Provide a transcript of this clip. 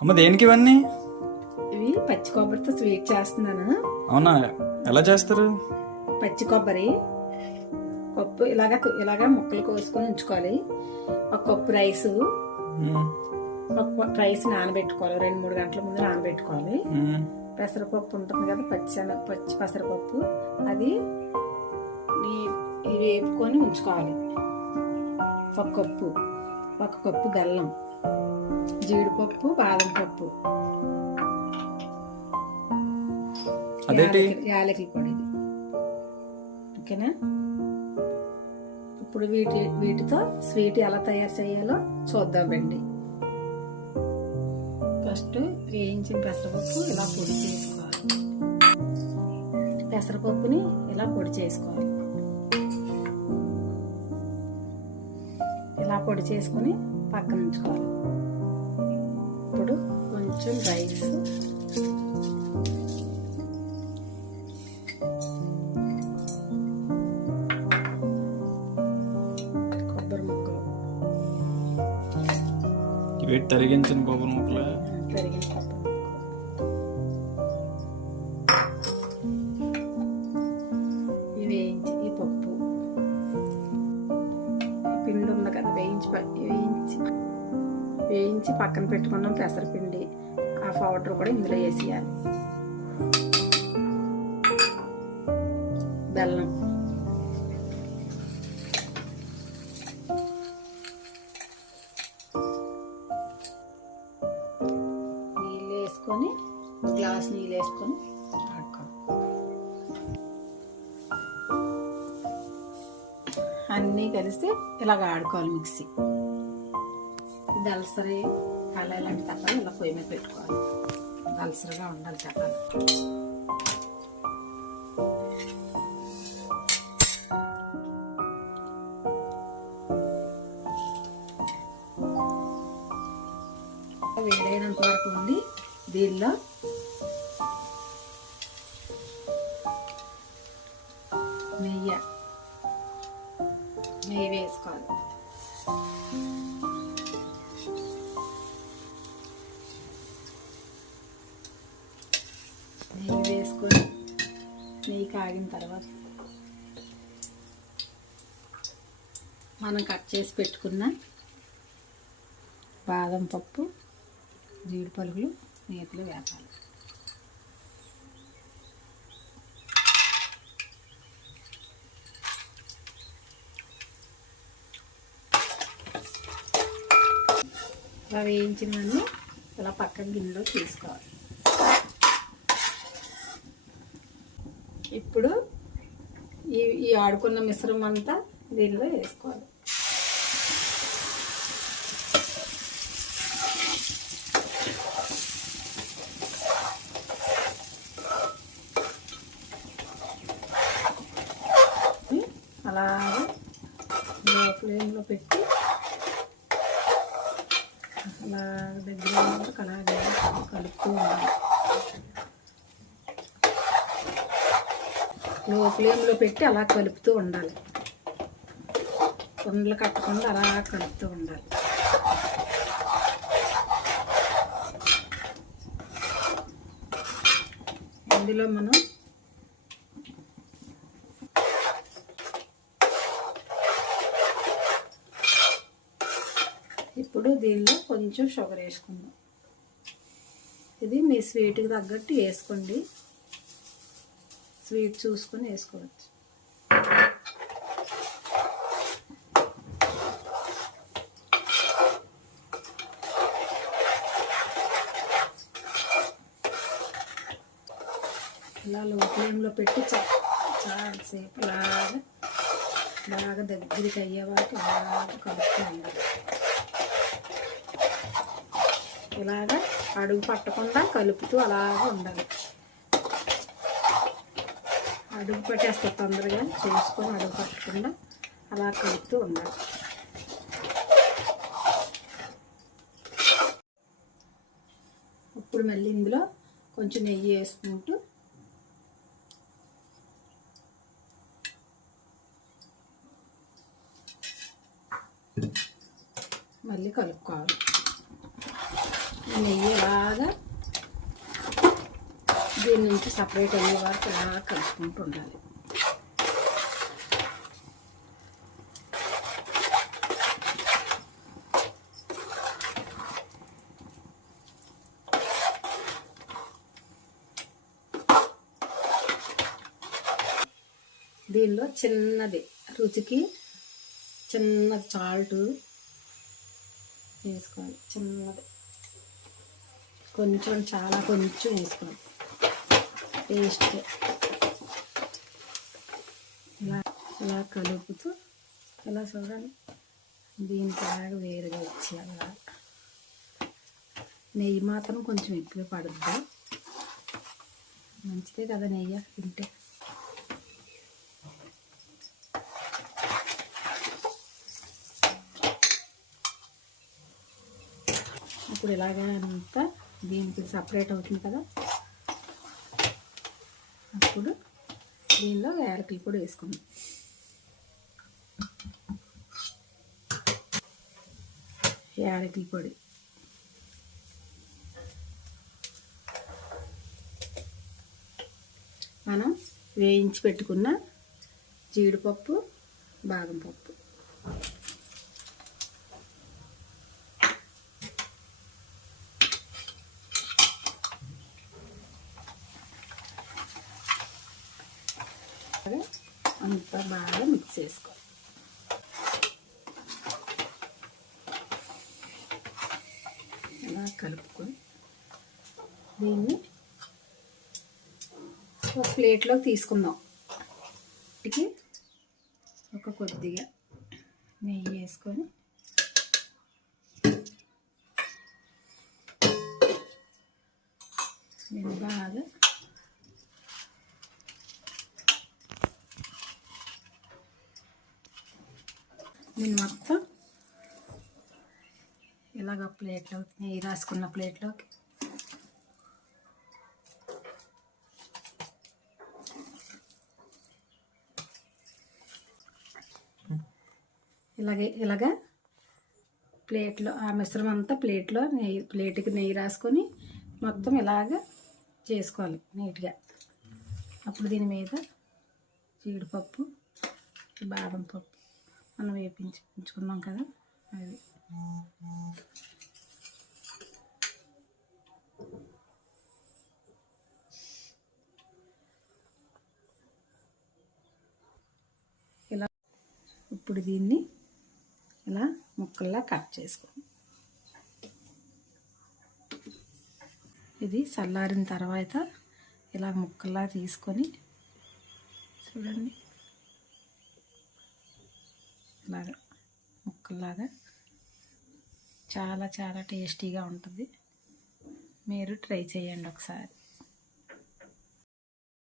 అమ్మ దేనికి ఇవన్నీ? ఇవి పచ్చి కొబ్బరితో స్వీట్ చేస్తున్నాను. అవునా? ఎలా చేస్తారు? పచ్చి కొబ్బరి కప్పు ఇలాగా ముక్కలు కోసుకొని ఉంచుకోవాలి. ఒక కప్పు రైసు, ఒక రైస్ నానబెట్టుకోవాలి. 2-3 గంటల ముందు నానబెట్టుకోవాలి. పెసరపప్పు ఉంటుంది కదా, పచ్చి పెసరపప్పు, అది ఇవి వేపుకొని ఉంచుకోవాలి. ఒక కప్పు బెల్లం, జీడిపప్పు, బాదం పప్పు, యాలకుల పొడి. ఓకేనా? ఇప్పుడు వీటితో స్వీట్ ఎలా తయారు చేయాలో చూద్దాం రండి. ఫస్ట్ వేయించిన పెసరపప్పు ఇలా పొడి చేసుకోవాలి. పెసరపప్పుని ఇలా పొడి చేసుకోవాలి. ఇలా పొడి చేసుకొని పక్కన ఉంచుకోవాలి. ఇప్పుడు కొంచెం రైస్, కొబ్బరి ముక్కలు, ఇవి తరిగించిన కొబ్బరి ముక్కలు, తరిగిన కొబ్బరి ముక్కలు, ఇవి వేయించి, ఈ పప్పు, ఈ పిండి ఉంది కదా, వేయించి పక్కన పెట్టుకున్నాం పెసరపిండి, ఆ పౌడర్ కూడా ఇందులో వేసేయాలి. బెల్లం, నీళ్ళు వేసుకొని, గ్లాస్ నీళ్ళు వేసుకొని ఆడుకోవాలి. అన్నీ కలిసి ఇలాగ ఆడుకోవాలి. మిక్సీ దలసరి కళాయిలాంటి తప్పని ఇలా పొయ్యి మీద పెట్టుకోవాలి. దలసరిగా ఉండాలి చక్కాలు. వేడైనంత వరకు ఉండి దీనిలో నెయ్యి వేసుకోవాలి. నెయ్యి వేసుకొని నెయ్యి కాగిన తర్వాత మనం కట్ చేసి పెట్టుకున్న బాదం పప్పు, జీడి పలుకులు నేతిలో వేపాలి. ఇలా వేయించినవన్నీ ఇలా పక్కన గిన్నెలో తీసుకోవాలి. ఇప్పుడు ఈ ఆడుకున్న మిశ్రమం అంతా దీనిలో వేసుకోవాలి. అలాగే లో ఫ్లేమ్లో పెట్టి అలా దగ్గర అలాగే కలుపుతూ ఉండాలి. లో ఫ్లేమ్లో పెట్టి అలా కలుపుతూ ఉండాలి. ఉండలు కట్టకుండా అలా కలుపుతూ ఉండాలి. ఇందులో మనం ఇప్పుడు దీనిలో కొంచెం షుగర్ వేసుకుందాం. ఇది మీ స్వీట్కి తగ్గట్టు వేసుకోండి. స్వీట్ చూసుకొని వేసుకోవచ్చు. ఇలా లో ఫ్లేమ్లో పెట్టి చాలాసేపు బాగా దగ్గరికి అయ్యే వరకు బాగా కలుపుతూ ఉండాలి. ఇలాగా అడుగు పట్టకుండా కలుపుతూ అలాగా ఉండాలి. అడుగు పట్టేస్తే తొందరగా చేసుకొని అడుగు పట్టకుండా అలా కలుపుతూ ఉండాలి. ఇప్పుడు మళ్ళీ ఇందులో కొంచెం నెయ్యి వేసుకుంటూ మళ్ళీ కలుపుకోవాలి. నెయ్యి ఇలాగా దీని నుంచి సపరేట్ అయ్యే వరకు ఇలా కలుపుకుంటూ ఉండాలి. దీనిలో చిన్నది రుచికి చిన్నది సాల్ట్ వేసుకోవాలి. చిన్నది కొంచెం, చాలా కొంచెం వేసుకోవాలి. టేస్ట్ ఇలా ఇలా కలుపుతూ ఇలా చూడండి. దీనికి బాగా వేరుగా ఇచ్చేయాలి. అలా నెయ్యి మాత్రం కొంచెం ఎక్కువ పడుద్ది. మంచిదే కదా నెయ్యి తింటే. ఇప్పుడు ఇలాగే అంతా దీనికి సపరేట్ అవుతుంది కదా. అప్పుడు దీనిలో యాలకులు కూడా వేసుకుందాం. యాలకుల పొడి, మనం వేయించి పెట్టుకున్న జీడిపప్పు, బాదం పప్పు, అంతా బాగా మిక్స్ చేసుకోవాలి. ఇలా కలుపుకొని దీన్ని ఒక ప్లేట్లోకి తీసుకుందాం. వీటికి ఒక కొద్దిగా నెయ్యి వేసుకొని దీన్ని బాగా దీన్ని మొత్తం ఇలాగ ప్లేట్లో నెయ్యి రాసుకున్న ప్లేట్లోకి ఇలాగా ప్లేట్లో ఆ మిశ్రమం అంతా ప్లేట్లో ప్లేట్కి నెయ్యి రాసుకొని మొత్తం ఇలాగ చేసుకోవాలి నీట్గా. అప్పుడు దీని మీద జీడిపప్పు, బాదం పప్పు మనం ఉంచుకున్నాం కదా అది ఇలా. ఇప్పుడు దీన్ని ఇలా ముక్కల్లా కట్ చేసుకోండి. ఇది చల్లారిన తర్వాత ఇలా ముక్కల్లా తీసుకొని చూడండి, ఇలాగా ముక్కల్లాగా చాలా చాలా టేస్టీగా ఉంటుంది. మీరు ట్రై చేయండి ఒకసారి.